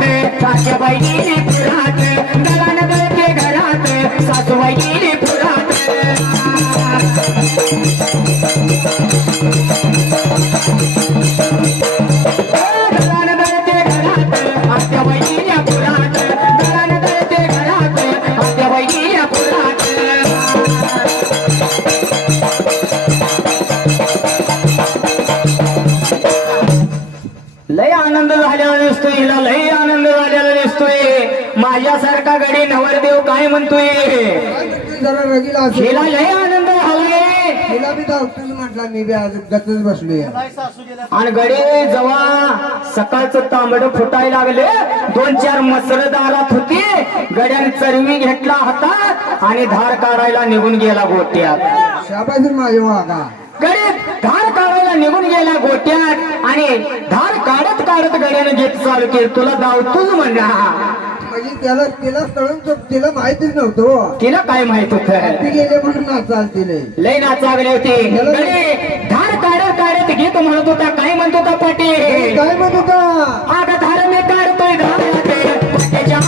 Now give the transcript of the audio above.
घरात सासूबाई पुरात लय आनंद झालेला दिसतोय हिला लय आनंद झालेला दिसतोय. माझ्यासारखा गडी नवरदेव काय म्हणतोय? जरा रगीला हिला लय आनंद झालाय. तिला बी धावतोच म्हटला मी बी आज गतच बसलोय. आणि गडे जेव्हा सकाळचं तांबड फुटायला लागले दोन चार मसर दारात होती. गड्याने चरवी घेतला हातात आणि धार काढायला निघून गेला गोट्यात. शाबास माझे वागा गडे धार काढायला निघून गेला गोट्यात आणि धार काढत गड्याने घेत चालू केली. तुला धावतोच म्हणला. म्हणजे त्याला तिला सळून तो तिला माहितीच नव्हतो हो. तिला काय माहीत होत? ती गेले म्हणून नाचाल तिने. लय नाचागले होते. धार काढत काढत घेत म्हणत होता. काय म्हणतो का पाटील? काय म्हणत होता? आता धार मी काढतोय धार त्याच्या